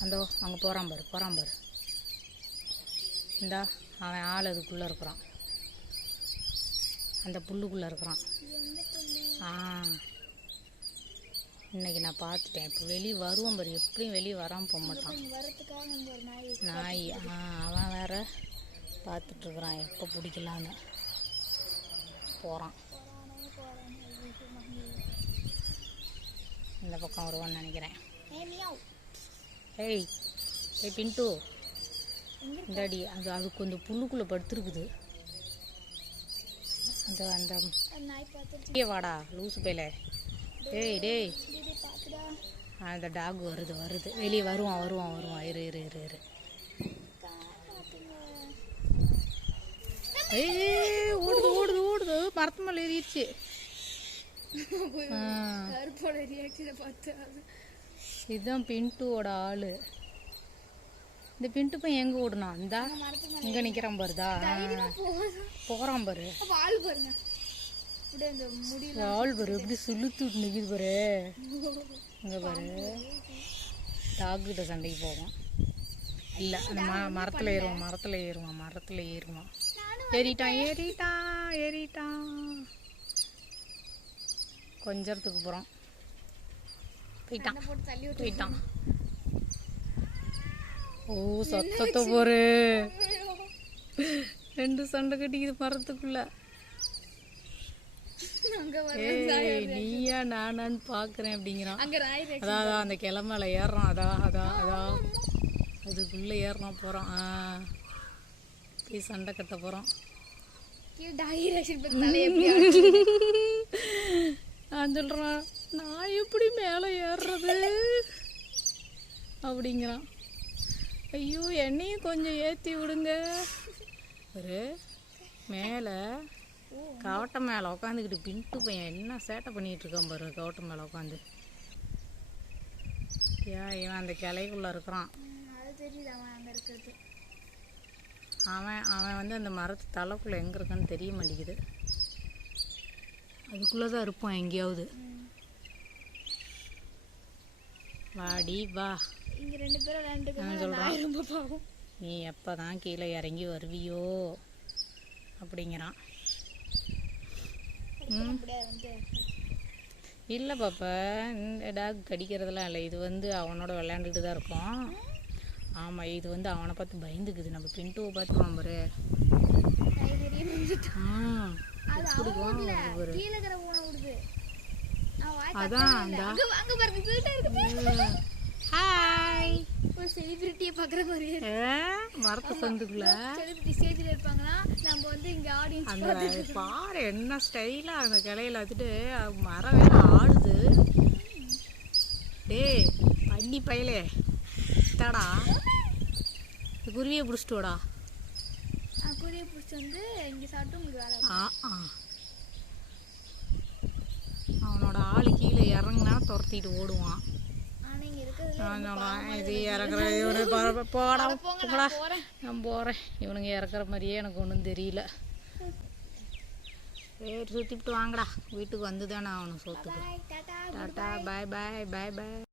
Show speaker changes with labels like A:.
A: அந்தோ அங்கே போகிறான் பாரு போகிறான் பாரு. இந்தா அவன் ஆள் அதுக்குள்ளே இருக்கிறான். அந்த புல்லுக்குள்ளே இருக்கிறான். ஆ. இன்னைக்கு நான் பார்த்துட்டேன். இப்போ வெளியே வருவான் பாரு. எப்படியும் வெளியே வராமல் போக மாட்டான்.
B: நாய்
A: ஆ அவன் வேற பார்த்துட்ருக்குறான் எப்போ பிடிக்கலான்னு. போகிறான் இந்த பக்கம் வருவான்னு நினைக்கிறேன்.
B: ஏய்.
A: ஏய் ஏய் பின்ட்டு? இந்தாடி அது அது கொஞ்சம் புல்லுக்குள்ளே படுத்துருக்குது. அந்த அந்த இங்கே வாடா லூசு பேல டேய். டேய் அந்த டாக் வருது வருது. வெளியே வருவான் வருவான் வருவான். இரு இரு இரு இரு. ஏய் ஓடுது ஓடுது ஓடுது. மரத்து மேலே ஏறிடுச்சு.
B: கருப்போட ரியாக்ஷனை பார்த்து
A: இதுதான் பின்ட்டுவோட ஆளு. இந்த பின்ட்டு பையன் எங்க ஓடுனான் இந்தா இங்க நிக்கிறான் பாருதா
B: போகுது.
A: போறான் பாரு.
B: ஆள்
A: பாரு எப்படி சுளுத்து விட்டு நிக்குது பாரு. இங்க பாரு. டாக் கிட்ட சண்டைக்கு போவான். இல்ல அந்த ம மரத்துல ஏறுவான் மரத்துல ஏறுவான் மரத்துல ஏறுவான். ஏறிட்டான் ஏறிட்டான் ஏறிட்டான். கொஞ்சத்துக்கு போறான். போயிட்டான். போயிட்டான். ஓ சத்தத்தை போரு ரெண்டு சண்டை கட்டிக்குது மரத்துக்குள்ள. நீயா நானான்னு பாக்குறேன் அப்படிங்கிறான். அதான் அதான் அந்த கிளம்பல ஏறுறான். அதான் அதான் அதான் அதுக்குள்ள ஏறுறான் போறான். போய் சண்டை கட்ட போறான். நான் சொல்றான். நான் எப்படி மேலே ஏறுறது? அப்படிங்கிறான். ஐயோ என்னையும் கொஞ்சம் ஏற்றி விடுங்க. ஒரு மேலே. கவட்டை மேலே உட்காந்துக்கிட்டு பின்ட்டு பையன் என்ன சேட்டை பண்ணிட்டு இருக்கான் பாரு கவட்டை மேலே உட்காந்து ஏன் இவன் அந்த கிளைக்குள்ளே இருக்கிறான்.
B: அவன்
A: அவன் வந்து அந்த மரத்து தலைக்குள்ளே எங்கே இருக்கான்னு தெரிய மாட்டேங்குது. அதுக்குள்ளே தான் இருப்பான் எங்கேயாவது
B: ம்.
A: வாடி வா.
B: இங்க ரெண்டு பேரும் பேரும்
A: சொல்றேன்.
B: ரொம்ப பாவம்.
A: நீ எப்போ தான் கீழே இறங்கி வருவியோ? அப்படிங்கிறான். இல்லை பாப்பா இந்த டாக் கடிக்கிறதெல்லாம் இல்லை. இது வந்து அவனோட விளையாண்டுட்டு தான் இருக்கும். ஆமாம் இது வந்து அவனை பார்த்து பயந்துக்குது. நம்ம பின்ட்டுவை பார்த்துருவான் பாரு.
B: கை நிறைய விழுந்துட்டான்.
A: ஆ
B: அது
A: எப்படி
B: அவன் விடல
A: பாரு
B: கீழே இருக்கிற பூனை விடுது அவன் வாய்
A: அதான்.
B: அங்க அங்க பாருங்க கிட்ட இருக்கு
A: ஹாய்
B: ஒரு செலிபிரிட்டியை பாக்குற மாதிரி.
A: மரத்து சந்துக்குள்ள
B: செலிபிரிட்டி ஸ்டேஜ்ல இருப்பாங்கன்னா நம்ம வந்து இங்க ஆடியன்ஸ்
A: அந்த பாரு என்ன ஸ்டைலாக அந்த கிளையில வச்சுட்டு மரம் வேற ஆடுது. டேய் பண்ணி பயலே. தடா குருவியை பிடிச்சிட்டு வாடா.
B: குருவியை பிடிச்சி வந்து இங்க சாப்பிட்டு உங்களுக்கு வேலை
A: ஆ ஆ அவனோட ஆள் கீழே இறங்குனா துரத்திட்டு ஓடுவான். இது இறக்குற இவனு போடா போடா.
B: நான்
A: போகிறேன் இவனுங்க இறக்குற மாதிரியே எனக்கு ஒன்றும் தெரியல. சரி சுற்றிவிட்டு வாங்கடா. வீட்டுக்கு வந்து தானே அவனுக்கு சோத்துக்கு. டாட்டா பாய் பாய் பாய் பாய்